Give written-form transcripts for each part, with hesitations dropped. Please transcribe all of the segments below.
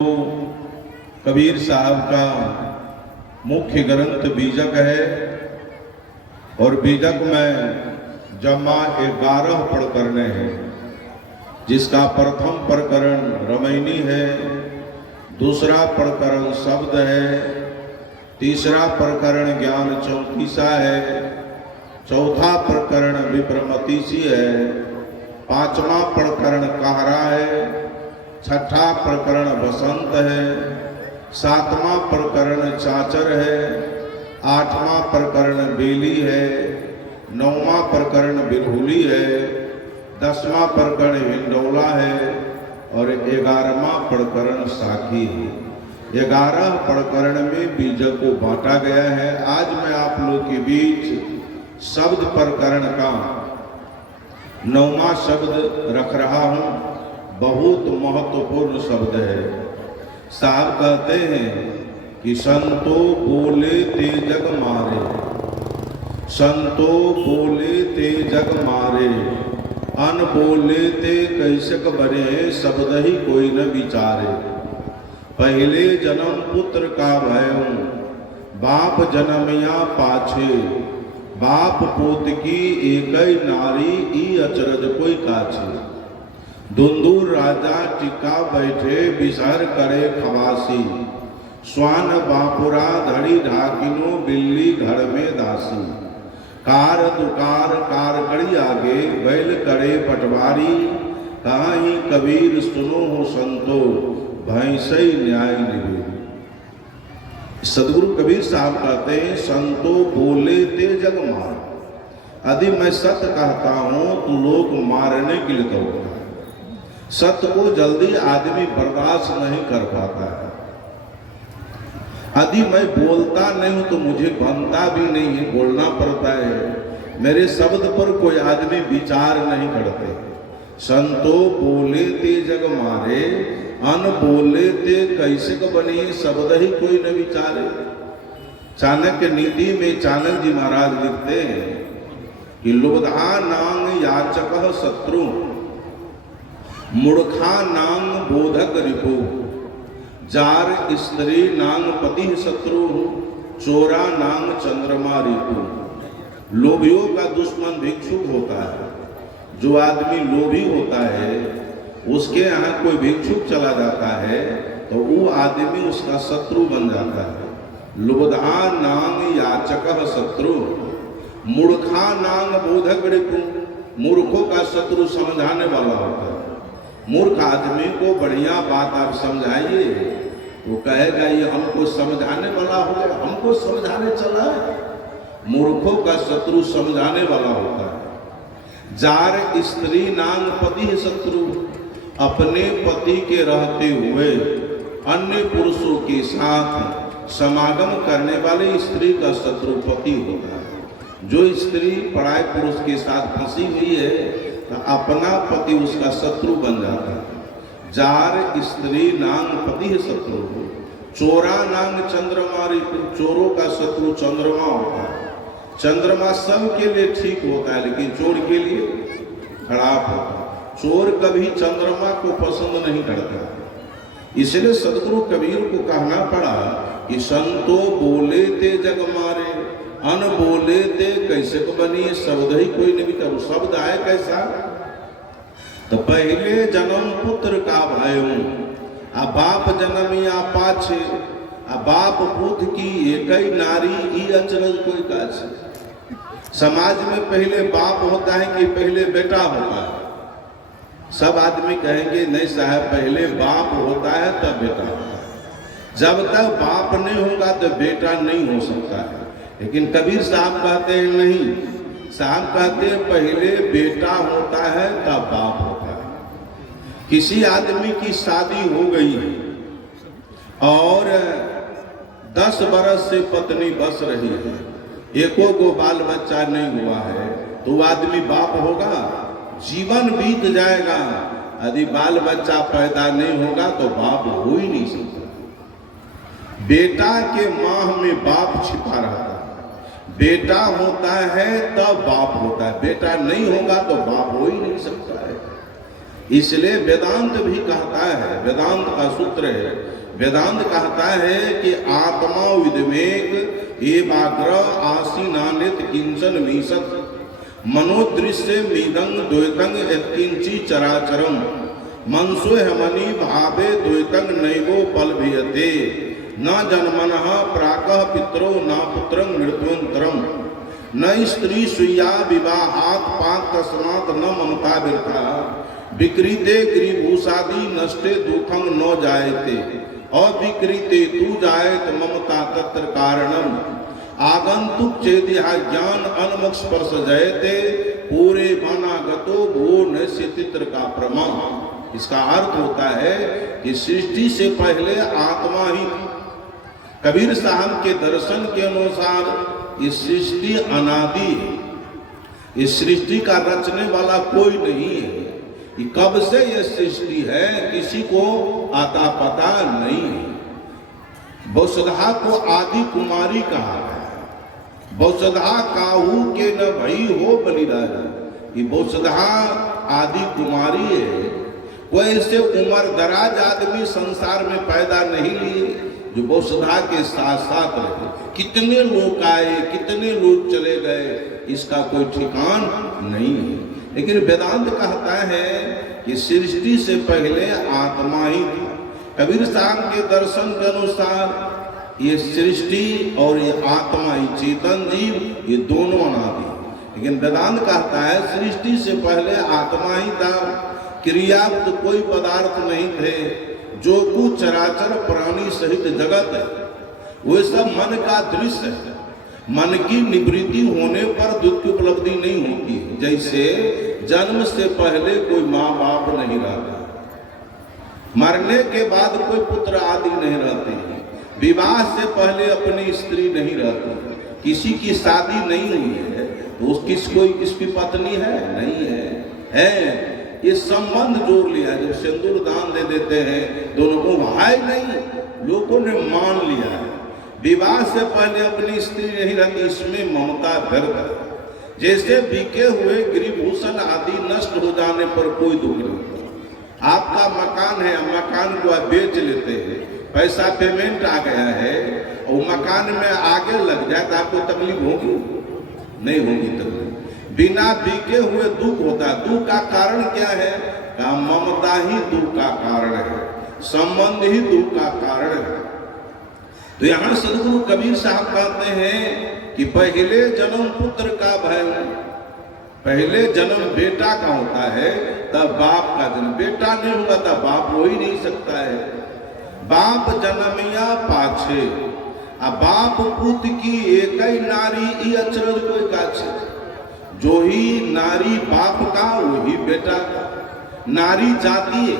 तो कबीर साहब का मुख्य ग्रंथ बीजक है और बीजक में जमा 11 प्रकरण हैं, जिसका प्रथम प्रकरण रमैनी है, दूसरा प्रकरण शब्द है, तीसरा प्रकरण ज्ञान चौतीसा है, चौथा प्रकरण विप्रमतीसी है, पांचवा प्रकरण कहरा है, छठा प्रकरण बसंत है, सातवां प्रकरण चाचर है, आठवां प्रकरण बेली है, नौवां प्रकरण बिरहुली है, 10वां प्रकरण हिंडोला है और 11वां प्रकरण साखी है। 11 प्रकरण में बीजक को बांटा गया है। आज मैं आप लोग के बीच शब्द प्रकरण का 9वां शब्द रख रहा हूं। बहुत महत्वपूर्ण शब्द है। साहब कहते हैं कि संतो बोले ते जग मारे, संतो बोले ते जग मारे, अन बोले ते कैसक बने, शब्द ही कोई न विचारे। पहले जन्म पुत्र का भयऊं, बाप जन्मया पाछे, बाप पोत की एकई नारी, ई अचरज कोई काछे। दुंदूर राजा टिका बैठे, बिसहर करे खवासी, स्वान बापुरा धड़ी ढाकिनो, बिल्ली घर में दासी। कार दुकार कार कड़ी आगे, बैल करे पटवारी, कहीं कबीर सुनो हो संतो, भैंसई न्याय निवे। सदगुरु कबीर साहब कहते हैं, संतो बोले ते जग मार। यदि मैं सत्य कहता हूं तो लोग मारने के लिए कहते हैं। सत्य को जल्दी आदमी बर्दाश्त नहीं कर पाता है। यदि मैं बोलता नहीं हूं तो मुझे बनता भी नहीं है, बोलना पड़ता है। मेरे शब्द पर कोई आदमी विचार नहीं करते। संतो बोले ते जग मारे, अन बोले ते कैसे क बनी, शब्द ही कोई न विचारे। चाणक्य नीति में चाणक्य जी महाराज लिखते हैं कि लुब्धा नांग याचक शत्रु, मूर्खा नांग बोधक रिपु, जार स्त्री नांग पति शत्रु, चोरा नांग चंद्रमा रिपु। लोभियों का दुश्मन भिक्षुक होता है। जो आदमी लोभी होता है उसके यहाँ कोई भिक्षुक चला जाता है तो वो आदमी उसका शत्रु बन जाता है। लुब्धा नांग याचक शत्रु, मूर्खा नांग बोधक रिपु। मूर्खों का शत्रु समझाने वाला होता है। मूर्ख आदमी को बढ़िया बात आप समझाइए तो कहेगा ये हमको समझाने वाला हो गया, हमको समझाने चला है। मूर्खों का शत्रु समझाने वाला होता है। जार स्त्री नांग पति शत्रु, अपने पति के रहते हुए अन्य पुरुषों के साथ समागम करने वाले स्त्री का शत्रु पति होता है। जो स्त्री पराये पुरुष के साथ फंसी हुई है अपना पति उसका शत्रु बन जाता है। जार स्त्री नांग पति शत्रु, चोरा नांग चंद्रमा रिपु। चोरों का शत्रु चंद्रमा होता है। चंद्रमा सबके लिए ठीक होता है लेकिन चोर के लिए खराब होता है। चोर कभी चंद्रमा को पसंद नहीं करता। इसलिए सदगुरु कबीर को कहना पड़ा कि संतो बोले ते जग मारे, अन बोले ते कैसे को बनी, शब्द ही कोई नहीं विचारे। शब्द आए कैसा? तो पहले जन्म पुत्र का भयऊं, आ बाप जन्मिया पाछे, आ बाप पुत्र की एकई नारी, ई अचरज कोई काछे। समाज में पहले बाप होता है कि पहले बेटा होता है? सब आदमी कहेंगे नहीं साहब, पहले बाप होता है तब बेटा होता है। जब तक बाप नहीं होगा तो बेटा नहीं हो सकता है। लेकिन कबीर साहब कहते हैं नहीं, साहब कहते हैं पहले बेटा होता है तब बाप होता है। किसी आदमी की शादी हो गई और 10 बरस से पत्नी बस रही है, एको को बाल बच्चा नहीं हुआ है, तो वो आदमी बाप होगा? जीवन बीत जाएगा, यदि बाल बच्चा पैदा नहीं होगा तो बाप हो ही नहीं सकता। बेटा के माह में बाप छिपा रहता है। बेटा होता है तब बाप होता है, बेटा नहीं होगा तो बाप हो ही नहीं सकता है। इसलिए वेदांत भी कहता है, वेदांत का सूत्र है, वेदांत कहता है कि आत्मा विद्वेग एवाग्र आसीनानित किंचन मीसत मनोदृश्य मीदंग द्वैतंग यत्किंची चराचरम मनसो हमनी भावे द्वैतंग नैवो पलभयते न जन्मनः प्राकः पितरो न पुत्रं मृत्युंतरम न स्त्री स्वीया विवाहात् पाक तस्मात् न ममता व्यर्था विकृते गिरिभूषादि नष्टे दुखं न जायते अविकृते तु जायत ममता तत्र कारणम आगंतुक चेदिहा ज्ञान अनमक स्पर्श जयते पूरे मानागतो भो नस्य चित्र का प्रमाण। इसका अर्थ होता है कि सृष्टि से पहले आत्मा ही थी। कबीर साहब के दर्शन के अनुसार ये सृष्टि अनादि है, इस सृष्टि का रचने वाला कोई नहीं है। कि कब से ये सृष्टि है किसी को आता पता नहीं है। बौसधा को आदि कुमारी कहा है। बौसधा काहू के न भई हो बलिदानी। ये बौसधा आदि कुमारी है। कोई ऐसे उम्र दराज आदमी संसार में पैदा नहीं लिए जो बौसधा के साथ साथ रहे। कितने लोग आए, कितने लोग चले गए, इसका कोई ठिकान नहीं है। लेकिन वेदांत कहता है कि सृष्टि से पहले आत्मा ही था। कबीर साहब के दर्शन के अनुसार ये सृष्टि और ये आत्मा, ये चेतन जीव, ये दोनों अनादि। लेकिन वेदांत कहता है सृष्टि से पहले आत्मा ही था। क्रियायुक्त कोई पदार्थ नहीं थे। जो कुछ चराचर प्राणी सहित जगत है वो सब मन का दृश्य है। मन की निवृत्ति होने पर दुख की उपलब्धि नहीं होती है। जैसे जन्म से पहले कोई माँ बाप नहीं रहता, मरने के बाद कोई पुत्र आदि नहीं रहते हैं, विवाह से पहले अपनी स्त्री नहीं रहती, किसी की शादी नहीं हुई है तो किसकी पत्नी है? नहीं है। ये संबंध जोड़ लिया। जब सिंदूर दान दे देते हैं दोनों को, है नहीं, लोगों ने मान लिया है। विवाह से पहले अपनी स्त्री नहीं रहती, इसमें ममता व्यर्थ है। जैसे बिके हुए गिरिभूषण आदि नष्ट हो जाने पर कोई दुख नहीं। आपका मकान है, मकान को आप बेच लेते हैं, पैसा पेमेंट आ गया है और मकान में आगे लग जाए तो आपको तकलीफ होगी? नहीं होगी तकलीफ। बिना बिके हुए दुख होता है। दुख का कारण क्या है? का ममता ही दुख का कारण है, संबंध ही दुख का कारण है। तो यहाँ सदगुरु कबीर साहब कहते हैं कि पहले जन्म पुत्र का भय, पहले जन्म बेटा का होता है तब बाप का जन्म। बेटा नहीं होगा तब बाप हो ही नहीं सकता है। बाप जन्मिया पाछे, अब बाप पुत की एक ही नारी ई अचरज कोई काछे। जो ही नारी बाप का वही बेटा का। नारी जाति है,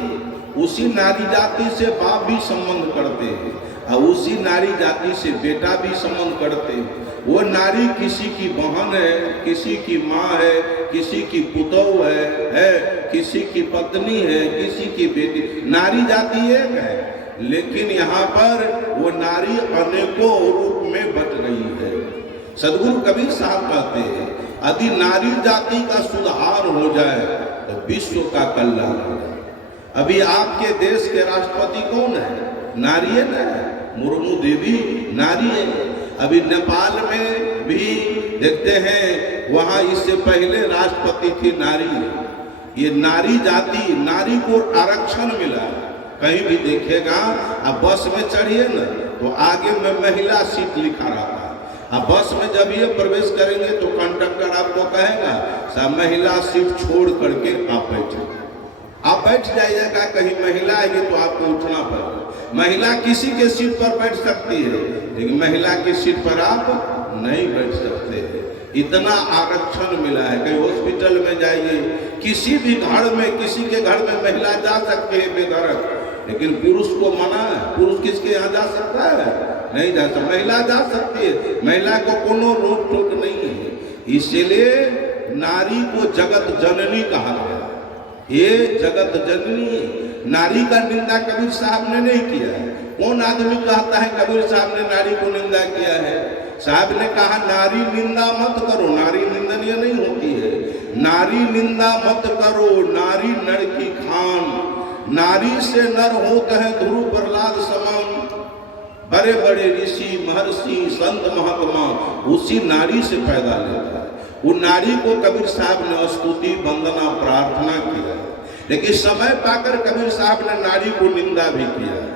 उसी नारी जाति से बाप भी संबंध करते हैं और उसी नारी जाति से बेटा भी संबंध करते हैं। वो नारी किसी की बहन है, किसी की माँ है, किसी की पुतौ है, किसी की पत्नी है, किसी की बेटी। नारी जाति एक है, लेकिन यहाँ पर वो नारी अनेकों रूप में बट रही है। सदगुरु कबीर साहब कहते हैं यदि नारी जाति का सुधार हो जाए तो विश्व का कल्याण हो जाए। अभी आपके देश के राष्ट्रपति कौन है? नारी है ना, मुर्मू देवी नारी है। अभी नेपाल में भी देखते हैं, वहां इससे पहले राष्ट्रपति थी नारी। ये नारी जाति, नारी को आरक्षण मिला। कहीं भी देखेगा, अब बस में चढ़िए ना तो आगे में महिला सीट लिखा रहता है। अब बस में जब ये प्रवेश करेंगे तो कंडक्टर आपको कहेगा सब महिला सीट छोड़ करके आप बैठे। आप बैठ जाइएगा, कहीं महिला आएगी तो आपको उठना पड़ेगा। महिला किसी के सीट पर बैठ सकती है, लेकिन महिला की सीट पर आप नहीं बैठ सकते। इतना आरक्षण मिला है। कहीं हॉस्पिटल में जाइए, किसी भी घर में, किसी के घर में महिला जा सकती है बेधड़क, लेकिन पुरुष को मना है। पुरुष किसके यहाँ जा सकता है? नहीं जा सकता। महिला जा सकती है, महिला को कोनो रोक टोक नहीं है। इसलिए नारी को जगत जननी कहा गया। ये जगत जननी, नारी का निंदा कबीर साहब ने नहीं किया है। कौन आदमी कहता है कबीर साहब ने नारी को निंदा किया है? साहब ने कहा नारी निंदा मत करो, नारी निंदनीय नहीं होती है। नारी निंदा मत करो, नारी नर की खान। नारी से नर होते हैं ध्रुव प्रहलाद समान। बड़े बड़े ऋषि महर्षि संत महात्मा उसी नारी से पैदा लेता है। वो नारी को कबीर साहब ने स्तुति वंदना प्रार्थना किया है, लेकिन समय पाकर कबीर साहब ने नारी को निंदा भी किया है।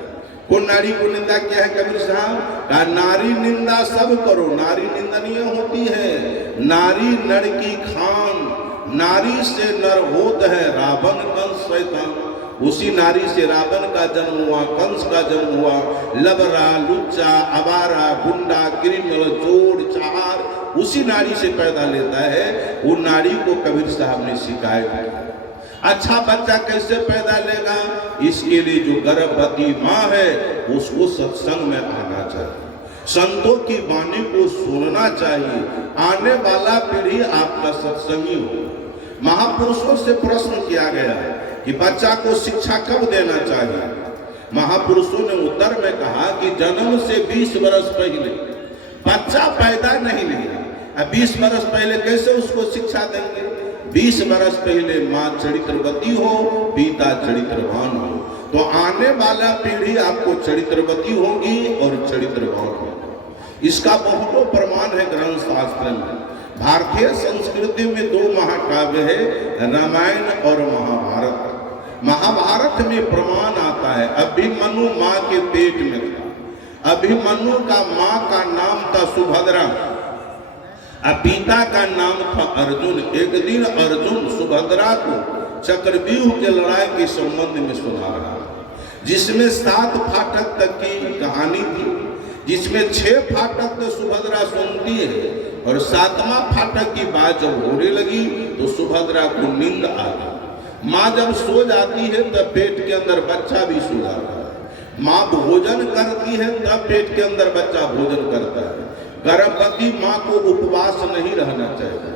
कौन नारी को निंदा किया है कबीर साहब? कहा नारी निंदा सब करो, नारी निंदनीय होती है। नारी नर की खान, नारी से नर होत है रावण कंस शैतान। उसी नारी से रावण का जन्म हुआ, कंस का जन्म हुआ। लबरा लुच्चा आवारा गुंडा क्रिमिनल चोर चार उसी नारी से पैदा लेता है। वो नारी को कबीर साहब ने शिकायत किया। अच्छा बच्चा कैसे पैदा लेगा? इसके लिए जो गर्भवती माँ है उसको सत्संग में आना चाहिए, संतों की वाणी को सुनना चाहिए। आने वाला पीढ़ी आपका सत्संगी हो। महापुरुषों से प्रश्न किया गया कि बच्चा को शिक्षा कब देना चाहिए? महापुरुषों ने उत्तर में कहा कि जन्म से 20 वर्ष पहले। बच्चा पैदा नहीं लिया, अब 20 वर्ष पहले कैसे उसको शिक्षा देंगे? 20 वर्ष पहले माँ चरित्रवती हो, पिता चरित्रवान हो, तो आने वाला पीढ़ी आपको चरित्रवती होगी और चरित्रवान होगी। इसका बहुतों प्रमाण है ग्रंथ शास्त्र में। भारतीय संस्कृति में 2 महाकाव्य है, रामायण और महाभारत। महाभारत में प्रमाण आता है अभिमन्यु माँ के पेट में था। अभिमन्यु का माँ का नाम था सुभद्रा, पिता का नाम था अर्जुन। एक दिन अर्जुन सुभद्रा को चक्रव्यूह के लड़ाई के संबंध में सुना रहा, जिसमें 7 फाटक तक की कहानी थी, जिसमें 6 फाटक तो सुभद्रा सुनती है और 7वां फाटक की बात जब होने लगी तो सुभद्रा को नींद आ गई। माँ जब सो जाती है तब पेट के अंदर बच्चा भी सो जाता है। माँ भोजन करती है तब पेट के अंदर बच्चा भोजन करता है। गर्भवती माँ को उपवास नहीं रहना चाहिए।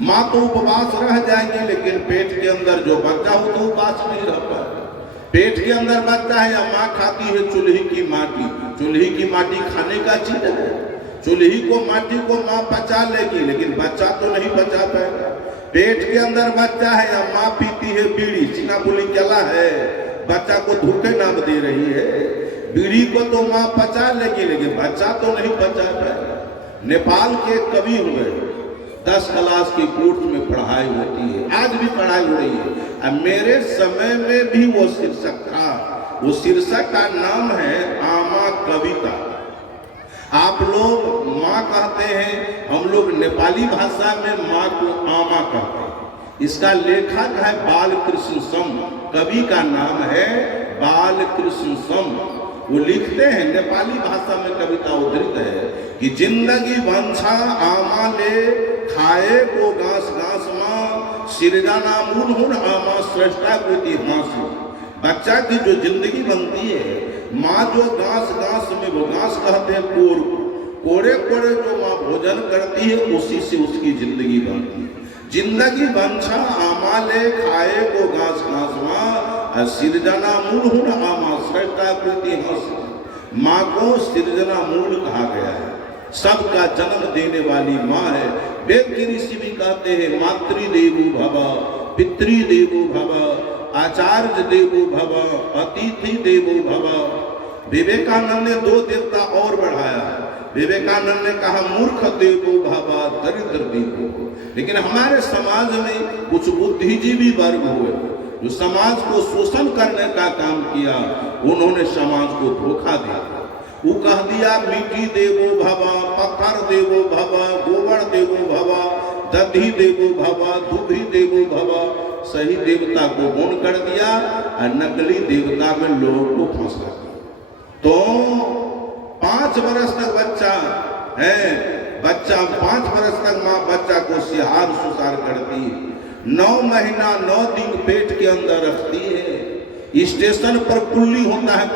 माँ तो उपवास रह जाएगी, लेकिन पेट के अंदर जो बच्चा हो तो उपवास नहीं रह पाएगा। पेट के अंदर बच्चा है या माँ खाती है चूल्ही की माटी। चूल्ही की माटी खाने का चीज है। चूल्ही को माटी को माँ पचा लेगी, लेकिन बच्चा तो नहीं पचा पाएगा। पेट के अंदर बच्चा है या माँ पीती है बीड़ी, चिना बोली केला है, बच्चा को धोखे नाम दे रही है। बीड़ी को तो माँ पचा लेगी, लेकिन बच्चा तो नहीं पचा पाएगा। नेपाल के कवि हुए, 10 क्लास की कोर्ट में पढ़ाई होती है, आज भी पढ़ाई हो रही है। अब मेरे समय में भी वो शीर्षक था। वो शीर्षक का नाम है आमा कविता। आप लोग माँ कहते हैं, हम लोग नेपाली भाषा में माँ को आमा कहते हैं। इसका लेखक है बालकृष्ण सम, कवि का नाम है बालकृष्ण सम। वो लिखते हैं, नेपाली भाषा में कविता उद्धृत है कि जिंदगी वंशा आमा ले खाए को घास घास माँ सिरजाना मूल हुन आमा श्रेष्ठा कृति हासु। बच्चा की जो जिंदगी बनती है, माँ जो घास घास में, वो घास कहते हैं कोर, कोड़े कोड़े जो माँ भोजन करती है उसी से उसकी जिंदगी बनती है। जिंदगी वंशा आमा ले खाए को घास घास माँ सिरजना मूल हुन आमा श्रेष्ठा कृति हासु। माँ को सिरजना मूल कहा गया है, सबका जन्म देने वाली माँ है। वेद के ऋषि भी कहते हैं मातृदेवो भव, पितृदेवो भव, आचार्य देवो भव, अतिथि देवो भव। विवेकानंद ने 2 देवता और बढ़ाया। विवेकानंद ने कहा मूर्ख देवो भव, दरिद्र देवो। लेकिन हमारे समाज में कुछ बुद्धिजीवी वर्ग हुए जो समाज को शोषण करने का काम किया। उन्होंने समाज को धोखा दिया। वो कह दिया मिट्टी देवो भव, पत्थर देवो भव, गोबर देवो भव, दधी देवो भव, दुभी देवो भव। सही देवता को गौण कर दिया और नकली देवता में लोगों को फंसा दिया। तो 5 वर्ष तक बच्चा है, बच्चा 5 वर्ष तक माँ बच्चा को सिहार सुसार करती है। 9 महीना 9 दिन पेट के अंदर रखती है। स्टेशन पर कुल्ली होता है,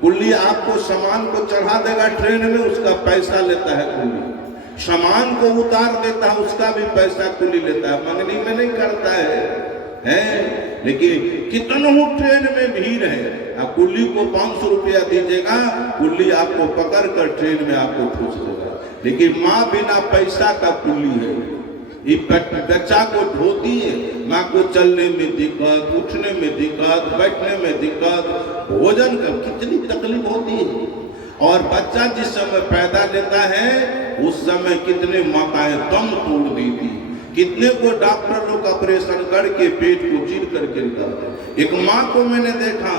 कुल्ली आपको सामान को चढ़ा देगा ट्रेन में, उसका पैसा लेता है कुल्ली। सामान को उतार देता है, उसका भी पैसा कुल्ली लेता है, मंगनी में नहीं करता है। लेकिन कितनों ट्रेन में भीड़ है, कुल्ली को 500 रुपया दीजिएगा, कुल्ली आपको पकड़ कर ट्रेन में आपको ठूस देगा। लेकिन माँ बिना पैसा का कुल्ली है, ये बच्चा को ढोती है, माँ को चलने में दिक्कत, उठने में दिक्कत, बैठने में दिक्कत, भोजन का कितनी तकलीफ होती है। और बच्चा जिस समय पैदा लेता है उस समय कितने माताएं दम तोड़ देती, कितने को डॉक्टर लोग ऑपरेशन करके पेट को चीर करके निकालते। एक माँ को मैंने देखा,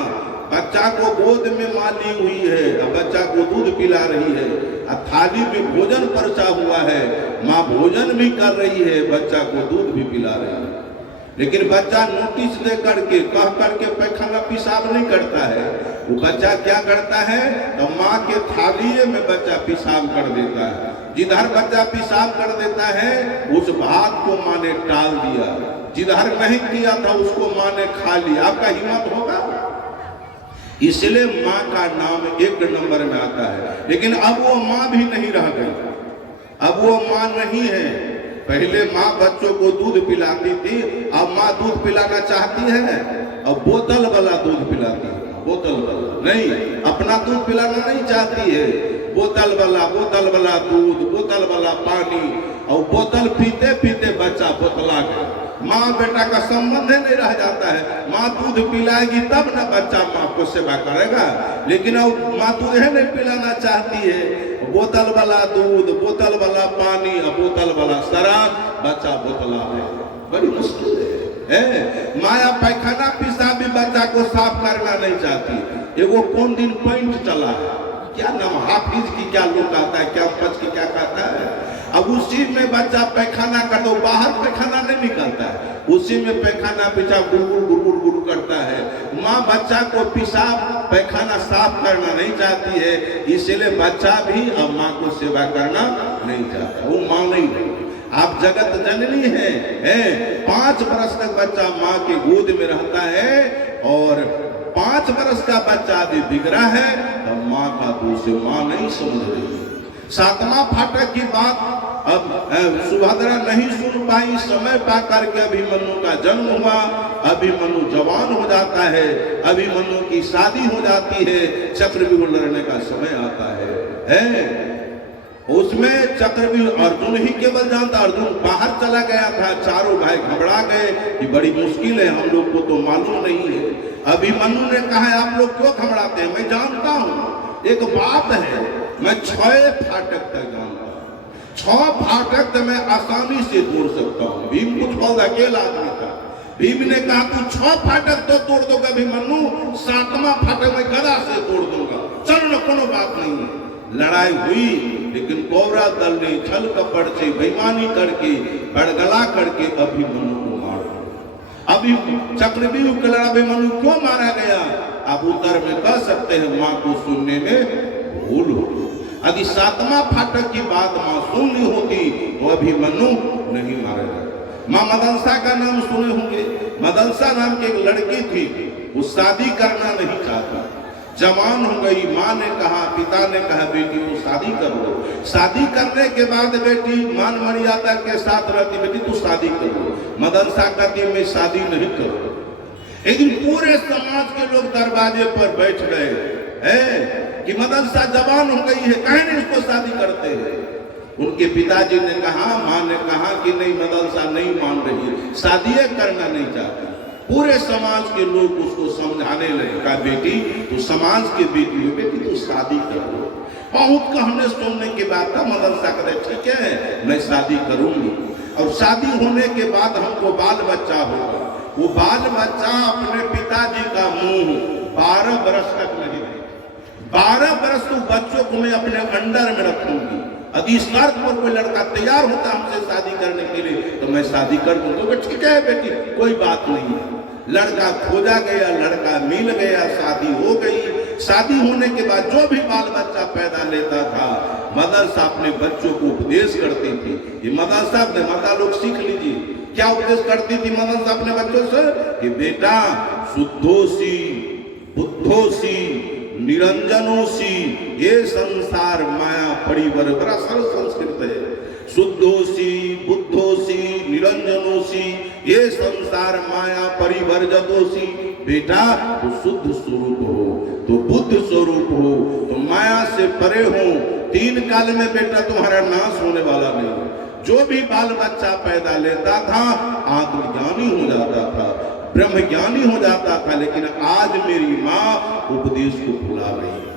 बच्चा को गोद में माँ ली हुई है, अब बच्चा को दूध पिला रही है, थाली में भोजन परसा हुआ है, माँ भोजन भी कर रही है, बच्चा को दूध भी पिला रही है। लेकिन बच्चा नोटिस दे करके कह करके पैखाना पेशाब नहीं करता है, वो बच्चा क्या करता है तो माँ के थालिए में बच्चा पेशाब कर देता है। जिधर बच्चा पेशाब कर देता है उस भात को माँ ने टाल दिया, जिधर नहीं किया था उसको माँ ने खा लिया। आपका हिम्मत होगा? इसलिए माँ का नाम एक नंबर में आता है। लेकिन अब वो माँ भी नहीं रह गई, अब वो माँ नहीं है। पहले माँ बच्चों को दूध पिलाती थी, अब माँ दूध पिलाना चाहती है, अब बोतल वाला दूध पिलाती है। बोतल वाला नहीं, अपना दूध पिलाना नहीं चाहती है, बोतल वाला दूध, बोतल वाला पानी, और बोतल पीते पीते बच्चा बोतला गया। माँ बेटा का संबंध नहीं रह जाता है। माँ दूध पिलाएगी तब ना बच्चा माँ को सेवा करेगा, लेकिन अब माँ दूध है नहीं पिलाना चाहती है, बोतल वाला दूध, बोतल वाला पानी और बोतल वाला शराब, बच्चा बोतला है। बड़ी मुश्किल है। माया पैखाना पेशाब भी बच्चा को साफ करना नहीं चाहती। एगो कौन दिन पॉइंट चला है, क्या नाम हाफिज की क्या लोग आता है, क्या पच की क्या कहता है, अब उसी में बच्चा पैखाना कर दो, बाहर पैखाना नहीं निकलता है, उसी में पैखाना पेशाब गुड़ करता है। माँ बच्चा को पेशाब पैखाना साफ करना नहीं चाहती है, इसलिए बच्चा भी अब माँ को सेवा करना नहीं चाहता, वो माँ नहीं है। आप जगत जननी है। 5 वर्ष तक बच्चा माँ के गोद में रहता है, और 5 वर्ष का बच्चा यदि बिगड़ा है तो माँ का दोष, माँ नहीं समझ रही। 7वां फाटक की बात अब सुभद्रा नहीं सुन पाई। समय पा करके अभिमन्यु का जन्म हुआ, अभिमन्यु जवान हो जाता है, अभिमन्यु की शादी हो जाती है, चक्रव्यूह लड़ने का समय आता है। उसमें चक्रव्यूह अर्जुन ही केवल जानता, अर्जुन बाहर चला गया था, चारों भाई घबरा गए कि बड़ी मुश्किल है, हम लोग को तो मालूम नहीं है। अभिमन्यु ने कहा आप लोग क्यों घबराते हैं, मैं जानता हूँ, एक बात है, मैं 6 फाटक तक जानता हूँ, 6 फाटक तक मैं आसानी से तोड़ सकता हूँ। भीम कुछ बहुत अकेला आदमी था, भीम ने कहा तू 6 फाटक तो तोड़ दोगा अभिमन्यु, 7वां फाटक मैं गदा से तोड़ दूंगा, चलो ना, कोनो बात नहीं है। लड़ाई हुई, लेकिन कौरव दल ने छल कपट से बेईमानी करके बड़गला करके अभिमन्यु को मार दिया। अभी चक्रव्यूह के लड़ा अभिमन्यु क्यों मारा गया, आप उत्तर में कह सकते हैं माँ को सुनने में भूल हो। यदि 7वां फाटक की बात माँ सुन ली होती तो अभिमन्यु नहीं मारा गया। माँ मदनसा का नाम सुने होंगे, मदनसा नाम की एक लड़की थी, वो शादी करना नहीं चाहती, जवान हो गई। माँ ने कहा, पिता ने कहा बेटी तू शादी कर लो। शादी करने के बाद बेटी मान मर्यादा के साथ रहती, बेटी तू शादी कर लो। मदनसा कहती मैं शादी नहीं करूँ। लेकिन पूरे समाज के लोग दरवाजे पर बैठ गए कि मदनसा जवान हो गई है, कहीं नहीं उसको शादी करते हैं। उनके पिताजी ने कहा, माँ ने कहा कि नहीं मदनसा नहीं मान रही, शादी करना नहीं चाहती। पूरे समाज के लोग उसको समझाने लगे, कहा बेटी तू समाज की बेटी हो, बेटी तू शादी कर लो। बहुत कहने सुनने के बाद था मदरसा करे ठीक है मैं शादी करूंगी, और शादी होने के बाद हमको बाल बच्चा होगा। वो बाल बच्चा अपने पिताजी का मुंह 12 वर्ष तक नहीं देगा। 12 वर्ष तो बच्चों को मैं अपने अंडर में रखूंगी। यदि शर्त पर कोई लड़का तैयार होता हमसे शादी करने के लिए तो मैं शादी कर दूं। तो ठीक है बेटी कोई बात नहीं है। लड़का खोजा गया, लड़का मिल गया, शादी हो गई। शादी होने के बाद जो भी बाल बच्चा पैदा लेता था मदरसा अपने बच्चों को उपदेश करती थी। ये मदरसा अपने माता लोग सीख लीजिए क्या उपदेश करती थी मदरसा अपने बच्चों से कि बेटा शुद्धोसी बुद्धोसी निरंजनोसी ये संसार माया परिवर, बड़ा सरल संस्कृत है। शुद्धोसी बुद्धोसी निरंजनोसी ये संसार माया परिवर्जतोसी। बेटा तो शुद्ध स्वरूप हो, तो बुद्ध स्वरूप हो, तो माया से परे हो। 3 काल में बेटा तुम्हारा नाश होने वाला नहीं। जो भी बाल बच्चा पैदा लेता था आत्मज्ञानी हो जाता था, ब्रह्म ज्ञानी हो जाता था। लेकिन आज मेरी माँ उपदेश को भुला रही है।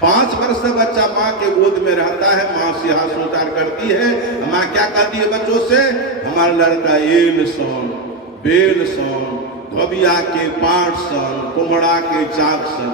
5 वर्ष का बच्चा माँ के गोद में रहता है, माँ सिंहासनोच्चार करती है। माँ क्या कहती है बच्चों से? हमारा लड़का एल सन, बेल सन, धोबिया के पाठ सन, कुम्हड़ा के चाक सन।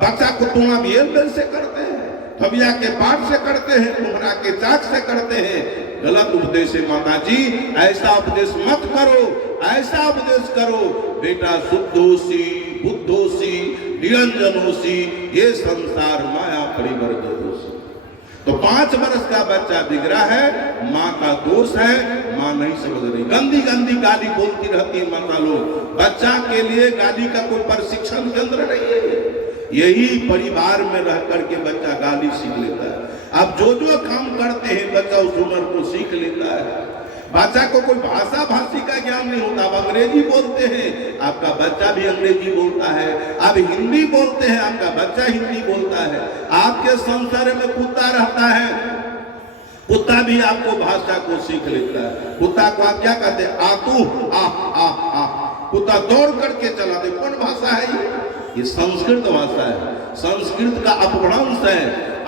बच्चा को तुम अब एल बेल से करते हैं, धोबिया के पाठ से करते हैं, कुम्हड़ा के चाक से करते हैं। गलत उपदेश है माता जी, ऐसा उपदेश मत करो, ऐसा उपदेश करो। बेटा शुद्धोसी, बुद्धोसी, निरंजनोसी, ये संसार माया परिवर्तनोसी। तो 5 वर्ष का बच्चा बिगड़ा है, माँ का दोष है, माँ नहीं समझ रही। गंदी गंदी गाली बोलती रहती है माता लोग। बच्चा के लिए गाली का कोई प्रशिक्षण केंद्र नहीं है, यही परिवार में रह करके बच्चा गाली सीख लेता है। अब जो जो काम करते हैं बच्चा उस हुनर को सीख लेता है। बच्चा को कोई भाषा भाषी का ज्ञान नहीं होता। अब अंग्रेजी बोलते हैं, आपका बच्चा भी अंग्रेजी बोलता है। अब हिंदी बोलते हैं, आपका बच्चा हिंदी बोलता है। आपके संसार में कुत्ता रहता है, कुत्ता भी आपको भाषा को सीख लेता है। कुत्ता को आप क्या कहते हैं? आतू, आ आ आ। कुत्ता दौड़ करके चला दे। कौन भाषा है ये संस्कृत भाषा है, संस्कृत का अपभ्रंश है।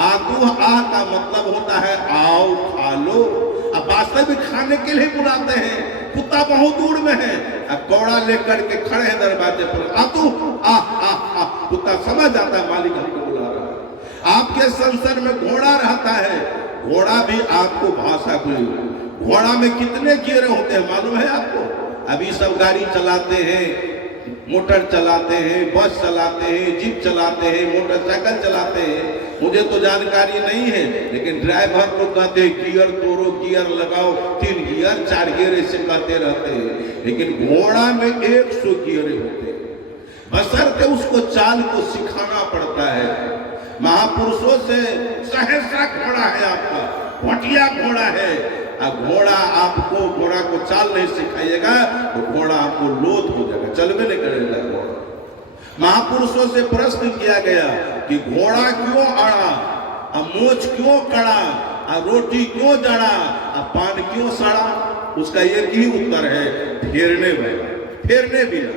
आतू आ का मतलब होता है आओ खा लो। अब वास्तविक खाने के लिए बुलाते हैं, कुत्ता बहुत दूर में है, अब कौड़ा लेकर के खड़े हैं दरवाजे पर, आतू आ आ आ। कुत्ता समझ आता है मालिक हमको बुला रहा है। आपके संसार में घोड़ा रहता है, घोड़ा भी आपको भाषा को। घोड़ा में कितने गियर होते हैं मालूम है आपको? अभी सब गाड़ी चलाते हैं, मोटर चलाते हैं, बस चलाते हैं, जीप चलाते हैं, मोटरसाइकिल चलाते हैं। मुझे तो जानकारी नहीं है, लेकिन ड्राइवर लोग कहते हैं गियर तोड़ो, गियर लगाओ, 3 गियर 4 गियर ऐसे कहते रहते हैं। लेकिन घोड़ा में 100 गियर होते हैं, बशर्ते उसको चाल को सिखाना पड़ता है। महापुरुषों से सहसा घोड़ा है आपका, भटिया घोड़ा है। घोड़ा आपको, घोड़ा को चाल नहीं सिखाइएगा तो घोड़ा आपको लोथ हो जाएगा, चलवे नहीं करेगा घोड़ा। महापुरुषों से प्रश्न किया गया कि घोड़ा क्यों अड़ा, मोच क्यों कड़ा, रोटी क्यों जड़ा, पान क्यों सड़ा? उसका एक ही उत्तर है, फेरने वाला, फेरने बिना।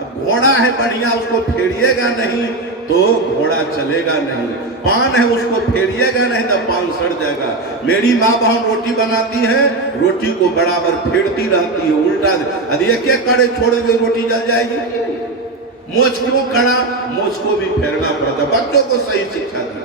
अब घोड़ा है बढ़िया, उसको फेरिएगा नहीं तो घोड़ा चलेगा नहीं। पान है, उसको फेरिएगा नहीं तो पान सड़ जाएगा। मेरी माँ बहन रोटी बनाती है, रोटी को बराबर फेरती रहती है, उल्टा। यदि एक कड़े छोड़ दे रोटी जल जाएगी। मोच क्यों कड़ा, मोच को भी फेरना पड़ता। बच्चों को सही शिक्षा दी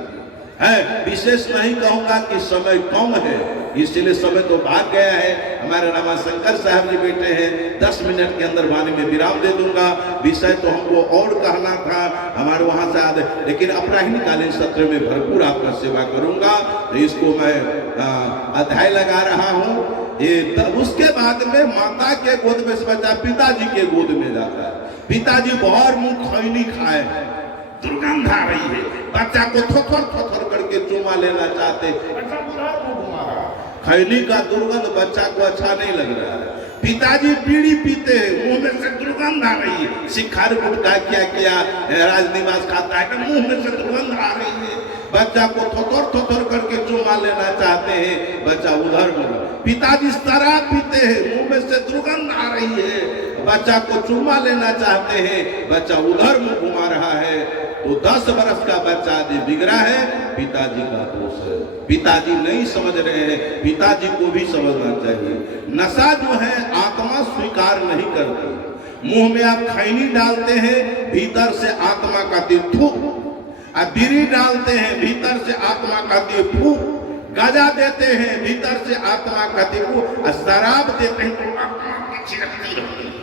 है। विशेष नहीं कहूंगा कि समय कम है, इसलिए समय तो भाग गया है। हमारे रमाशंकर साहब जी बैठे हैं, 10 मिनट के अंदर वाणी में विराम दे दूंगा। विषय तो हमको और कहना था, हमारे वहां से आदे, लेकिन अपराह्नकालीन सत्र में भरपूर आपका सेवा करूंगा। तो इसको मैं अध्याय लगा रहा हूं। उसके बाद में माता के गोद में से बच्चा पिताजी के गोद में जाता है। पिताजी बहुत मुंह खैनी खाए, दुर्गंध आ रही है, बच्चा को थोथर थोथर करके चुमा लेना चाहते, खैनी का दुर्गंध बच्चा को अच्छा नहीं लग रहा है। पिताजी बीड़ी पीते हैं, मुंह में से दुर्गंध आ रही है। शिकार गुटखा क्या किया, राजनिवास खाता है, मुंह में से दुर्गंध आ रही है। बच्चा को थोथर थोथर करके चुमा लेना चाहते हैं, बच्चा उधर मुड़ा। पिताजी शराब पीते हैं, मुंह में से दुर्गंध आ रही है, बच्चा को चुमा लेना चाहते हैं, बच्चा उधर मुंह घुमा रहा है। तो 10 वर्ष का बच्चा यदि बिगड़ा है, पिताजी का दोष है। पिताजी नहीं समझ रहे हैं, पिताजी को भी समझना चाहिए। नशा जो है आत्मा स्वीकार नहीं करती। मुंह में आप खैनी डालते हैं, भीतर से आत्मा का थू। अब बीड़ी डालते हैं, भीतर से आत्मा का फू। गाजा देते हैं, भीतर से आत्मा का फू। शराब देते हैं तो आत्मा की चिरकती रहती है।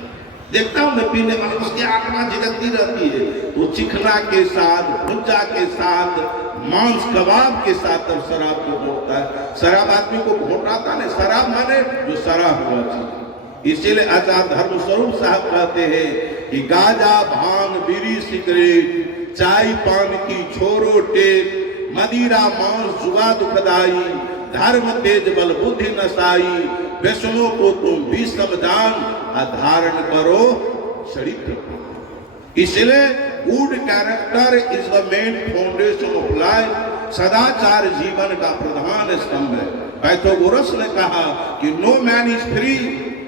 देखता हूं मैं पीने वाले, उसकी आत्मा झिझकती रहती है। तो चिकना के साथ, भुज्जा के साथ, मांस कबाब के साथ तब शराब को घोटता है। शराब आदमी को घोटाता नहीं, शराब माने जो शराब हुआ चीज। इसीलिए आचार्य धर्मस्वरूप साहब कहते हैं कि गाजा भांग बीड़ी सिगरेट चाय पान की छोरो टेक, मदिरा मांस जुआ दुखदाई, धर्म तेज बल बुद्धि नसाई, वैष्णो को तुम भी समझान, धारण करो चरित्र। इसलिए good character is the main foundation of life. सदाचार जीवन का प्रधान स्तंभ है। पाइथागोरस ने कहा कि no man is free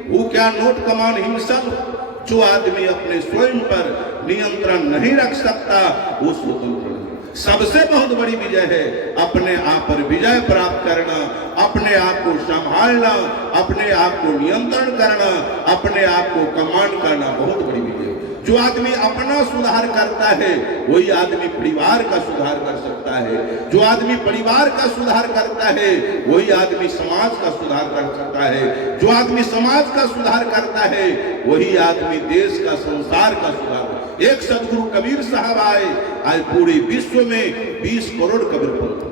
who can not command himself. जो आदमी अपने स्वयं पर नियंत्रण नहीं रख सकता वो स्वतंत्र नहीं। सबसे बहुत बड़ी विजय है अपने आप पर विजय प्राप्त करना, अपने आप को संभालना, अपने आप को नियंत्रण करना, अपने आप को कमांड करना बहुत बड़ी विजय है। जो आदमी अपना सुधार करता है वही आदमी परिवार का सुधार कर सकता है। जो आदमी परिवार का सुधार करता है वही आदमी समाज का सुधार कर सकता है। जो आदमी समाज का सुधार करता है वही आदमी देश का, संसार का सुधार। एक सदगुरु कबीर साहब आए, आज पूरे विश्व में 20 करोड़ कबीरपंथी,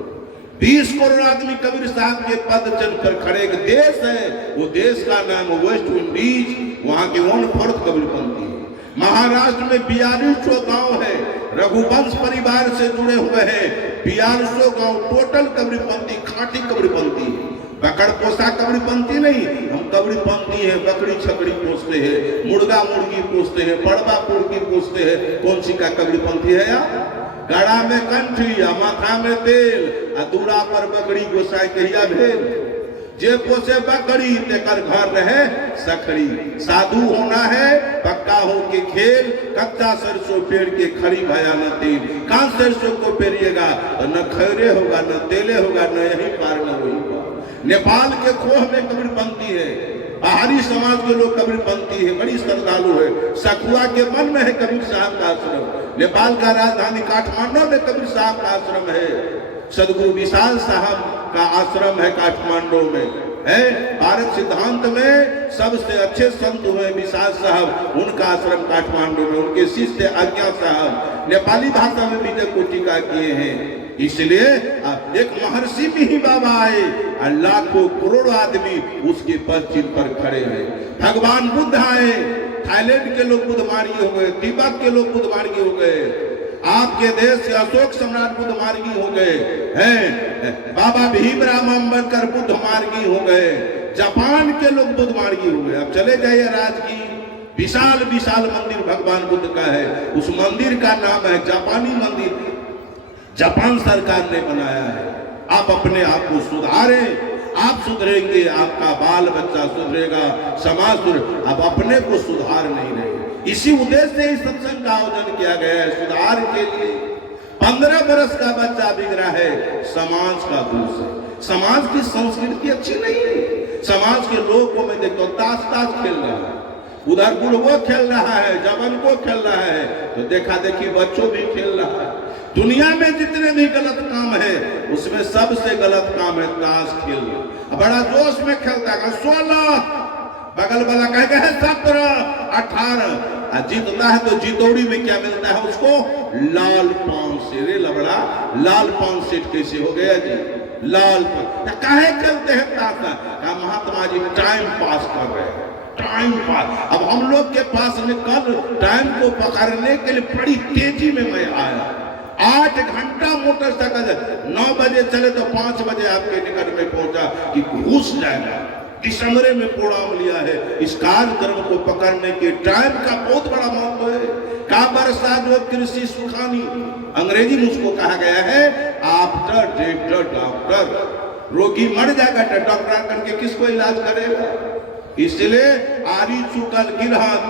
20 करोड़ आदमी कबीर साहब के पद चिन्ह पर खड़े। एक देश है, वो देश का नाम वेस्ट इंडीज, वहां के 1/4 कबीरपंथी है। महाराष्ट्र में 4200 गांव है, रघुवंश परिवार से जुड़े हुए हैं 4200 गांव टोटल कबीरपंथी, खाटी कबीरपंथी है। बकड़ पोसा कबीरपंथी नहीं, हम कबीरपंथी हैं। बकरी छकड़ी पोसते हैं, मुर्गा मुर्गी पोसते हैं, पड़वा पुड़की पोसते हैं। कौन सी का कबीरपंथी है यार? गड़ा में कंठी, माथा में तेल, दूरा पर बकरी गोसाई कहिया भेल। जे पोसे बकरी तेकर घर रहे सखड़ी। साधु होना है पक्का हो के खेल, कच्चा सरसों पेड़ के खड़ी भया न तेल। कहाँ सरसों को पेरिएगा न खैरे होगा, न तेले होगा, न यही पार न वही पार। नेपाल के खोह में कबीरपंथी है, बाहरी समाज के लोग कबीरपंथी है, बड़ी श्रद्धालु है। सखुआ के मन में है कबीर साहब का आश्रम। नेपाल का राजधानी काठमांडू में कबीर साहब का आश्रम है। सदगुरु विशाल साहब का आश्रम है काठमांडू में है। भारत सिद्धांत में सबसे अच्छे संत हुए विशाल साहब, उनका आश्रम काठमांडू में। उनके शिष्य आज्ञा साहब नेपाली भाषा में विजय को टीका किए हैं। इसलिए एक महर्षि भी ही बाबा आए और लाखों करोड़ों आदमी उसके पद चिन्ह पर खड़े हैं। भगवान बुद्ध आए, थाईलैंड के लोग बुद्ध मार्गी हो गए, तिब्बत के लोग बुद्ध मार्गी हो गए। आपके देश से अशोक सम्राट बुद्ध मार्गी हो गए हैं। बाबा भीमराव अम्बेडकर बुद्ध मार्गी हो गए। जापान के लोग बुद्ध मार्गी हो गए। अब चले जाइए राजगीर, विशाल विशाल मंदिर भगवान बुद्ध का है। उस मंदिर का नाम है जापानी मंदिर, जापान सरकार ने बनाया है। आप अपने आप को सुधारें, आप सुधरेंगे, आपका बाल बच्चा सुधरेगा, समाज सुधरे। आप अपने को सुधार नहीं रहे। इसी उद्देश्य से इस सत्संग का आयोजन किया गया है, सुधार के लिए। 15 बरस का बच्चा बिगड़ा है, समाज का दोष है। समाज की संस्कृति अच्छी नहीं है। समाज के लोग को मैं देखता हूँ ताश खेल रहा है, उधर बुढ़वो खेल रहा है, जवान को खेल रहा है, तो देखा देखी बच्चों भी खेल रहा है। दुनिया में जितने भी गलत काम है उसमें सबसे गलत काम है ताश खेलना। बड़ा जोश में खेलता है 16, बगल वाला कहेगा 17, 18। जीतता है तो जितौड़ी में क्या मिलता है उसको? लाल पान से। रे लबड़ा, लाल पान सेट कैसे हो गया जी? लाल पान काहे खेलते हैं ताश? का महात्मा जी टाइम पास कर रहे हैं, टाइम पास। अब हम लोग के पास में कल टाइम को पकड़ने के लिए बड़ी तेजी में मैं आया। 8 घंटा मोटरसाइकिल 9 बजे चले तो 5 बजे आपके निकट में पहुंचा कि घुस जाएगा। दिसंबर में प्रोग्राम लिया है। इस कार्यक्रम को पकड़ने के टाइम का बहुत बड़ा महत्व है। का वर्षा जो कृषि सुखानी, अंग्रेजी में उसको कहा गया है आफ्टर डेट डॉक्टर। रोगी मर जाएगा तो डॉक्टर करके किसको इलाज करेगा? इसलिए आरी चुकल गिरहत,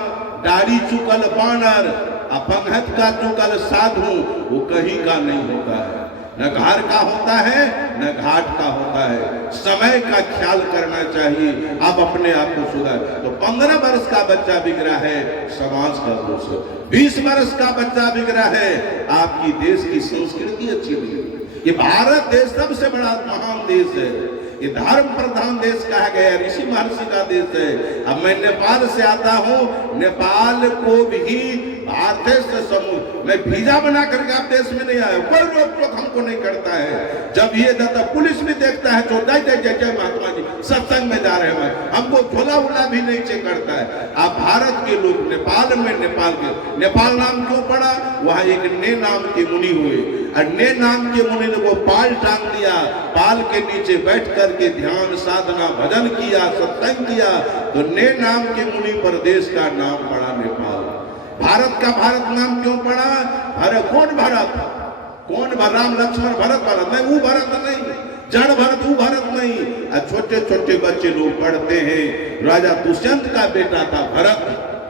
दाढ़ी चुकल बानर, अपंगत का चुकल साधु वो कहीं का नहीं होता है। न घर का होता है न घाट का होता है। समय का ख्याल करना चाहिए। आप अपने आप को सुधार। तो 15 वर्ष का बच्चा बिगड़ा है, समाज का दोष। 20 वर्ष का बच्चा बिगड़ा है, आपकी देश की संस्कृति अच्छी नहीं है। ये भारत देश सबसे बड़ा महान देश है। ये धर्म प्रधान देश कहा गया, ऋषि महर्षि का देश है। अब मैं नेपाल से आता हूँ, नेपाल को भी भारत से समूह मैं वीजा बना करके आप देश में नहीं आया, कोई रोक टोक हमको नहीं करता है। जब ये जाता पुलिस भी देखता है तो जय महात्मा जी सत्संग में जा रहे हैं, हमको झोला उला भी नहीं चेक करता है। आप भारत के लोग नेपाल में, नेपाल नाम क्यों पड़ा? वहाँ एक ने नाम के मुनि हुए और ने नाम के मुनि ने वो पाल टांग दिया, पाल के नीचे बैठ करके ध्यान साधना भजन किया, सत्संग किया, तो ने नाम के मुनि पर देश का नाम पड़ा नेपाल। भारत का भारत नाम क्यों पड़ा? कौन भारत? कौन राम लक्ष्मण भरत भरत नहीं, वो भरत नहीं, जड़ भरत वो भरत नहीं। छोटे छोटे बच्चे लोग पढ़ते हैं, राजा दुष्यंत का बेटा था भरत,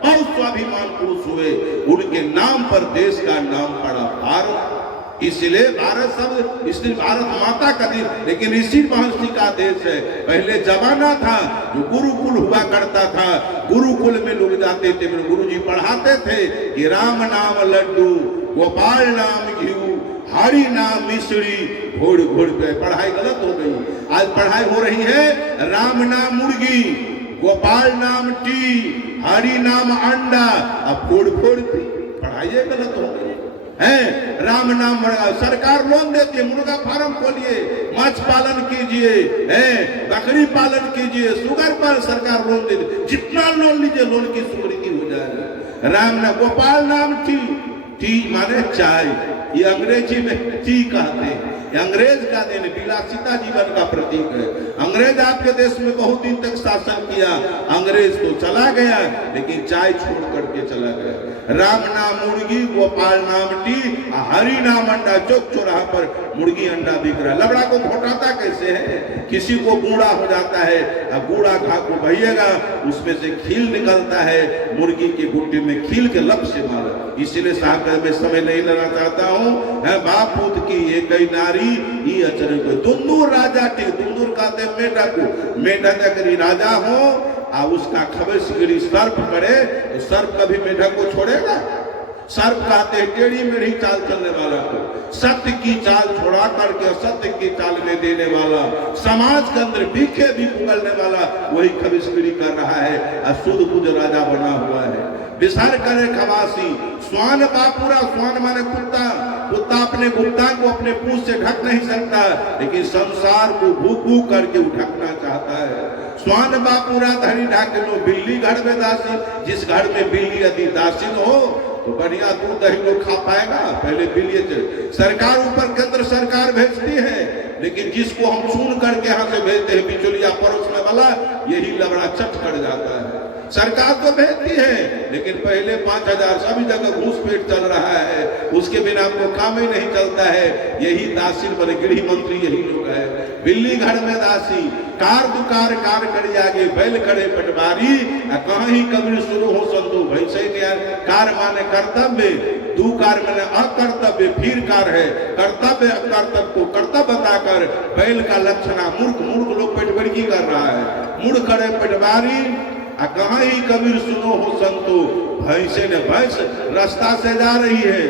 और स्वाभिमान पुरुष हुए, उनके नाम पर देश का नाम पड़ा भारत। इसलिए भारत सब, इसलिए भारत माता का देश, लेकिन ऋषि महर्षि का देश है। पहले जमाना था जो गुरुकुल हुआ करता था, गुरुकुल में लोग जाते थे, गुरुजी पढ़ाते थे कि राम नाम लड्डू, गोपाल नाम घी, हरि नाम मिश्री, घोड़ घोड़ पे। पढ़ाई गलत हो गई। आज पढ़ाई हो रही है राम नाम मुर्गी, गोपाल नाम टी, हरि नाम अंडा, अब फोड़ फोड़ पी। पढ़ाई गलत हो गई है। राम नाम सरकार लोन देती है, मुर्गा फार्म खोलिए, माछ पालन कीजिए, बकरी पालन कीजिए, शुगर पर सरकार लोन देती, जितना लोन लीजिए लोन की स्वीकृति हो जाएगी। राम नाम, गोपाल नाम टी, टी माने चाय, ये अंग्रेजी में टी कहते हैं। अंग्रेज का दिन विलासिता जीवन का प्रतीक है। अंग्रेज आपके देश में बहुत दिन तक शासन किया, अंग्रेज तो चला गया, लेकिन चाय छोड़ करके चला गया। राम नाम मुर्गी, गोपाल नाम टी, हरि नाम अंडा। चौक चौराहा पर मुर्गी अंडा बिक रहा है। लबड़ा को घोटाता कैसे है? किसी को गूड़ा हो जाता है, गूड़ा घा को बहिएगा, उसमें से खील निकलता है, मुर्गी के गुट्टे में खील के लब से मारा। इसलिए साहब मैं समय नहीं लेना चाहता हूँ। बाप पुत की एक नारी ये अचरण को दुंदूर राजा टी, दुंदूर कहते मेढा को, मेढा अगर राजा हो आ उसका खबर सिगड़ी सर्प करे तो सर्प कभी मेढक को छोड़ेगा? सर्प कहते हैं टेढ़ी मेढ़ी चाल चलने वाला को, सत्य की चाल छोड़ा करके असत्य की चाल में देने वाला, समाज के अंदर बीखे भी उगलने वाला, वही खबिसगिरी कर रहा है। अशुद्ध बुद्ध राजा बना हुआ है। विसर करे खवासी, स्वान बापुरा, स्वान माने कुत्ता, कुत्ता अपने गुप्ता को अपने पूंछ से ढक नहीं सकता, लेकिन संसार को भूख भूख करके ढकना चाहता है। स्वान बापुरा धरी ढाके लो, बिल्ली घर में दासी, जिस घर में बिल्ली यदि दासी हो तो बढ़िया दूध दही लोग खा पाएगा। पहले बिल्ली, सरकार ऊपर केंद्र सरकार भेजती है, लेकिन जिसको हम चुन करके यहाँ से भेजते हैं बिचौलिया परोसने वाला, यही लबड़ा चट कर जाता है। सरकार तो भेजती है, लेकिन पहले 5,000 सभी जगह घूसपेट चल रहा है, उसके बिना आपको काम ही नहीं चलता है। यही दासी बने गृह मंत्री, यही लोग है। बिल्ली घर में दासी, कार दुकार कार करी आगे, बैल खड़े पटवारी, कहाँ ही कबीर शुरू हो संतो भैसे कार माने कर्तव्य, दू कार माने अकर्तव्य, फिर कार है कर्तव्य, अकर्तव्य को कर्तव्य बताकर बैल का लक्षणा मूर्ख, मूर्ख लोग पेटवर्गी कर रहा है। मुड़ खड़े पटवारी, कहाँ ही कबीर सुनो हो संतो, भैंसे ने भैंस रास्ता से जा रही है,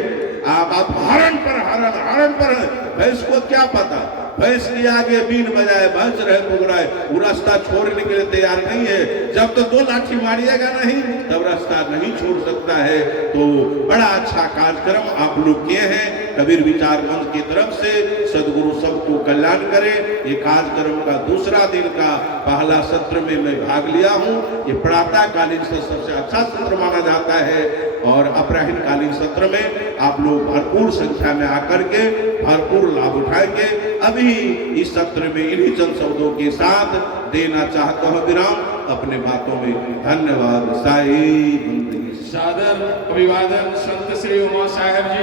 आप हरण पर हरण, हरण पर भैंस को क्या पता, भैंस के आगे बीन बजाए, भैंस रहे पुगराए, वो रास्ता छोड़ने के लिए तैयार नहीं है। जब तो 2 लाठी मारिएगा नहीं, तब रास्ता नहीं छोड़ सकता है। तो बड़ा अच्छा कार्यक्रम आप लोग किए हैं कबीर विचार मंच की तरफ से। सदगुरु सबको कल्याण करे। ये कार्यक्रम का दूसरा दिन का पहला सत्र में मैं भाग लिया हूँ। ये प्रातःकालीन सबसे अच्छा सत्र माना जाता है, और अपराह्नकालीन सत्र में आप लोग भरपूर संख्या में आकर के भरपूर लाभ उठाएंगे। अभी इस सत्र में इन्हीं चंद शब्दों के साथ देना चाहता हूं विराम अपने बातों में। धन्यवाद। साई सादर अभिवादन संत श्री उमा साहेब जी।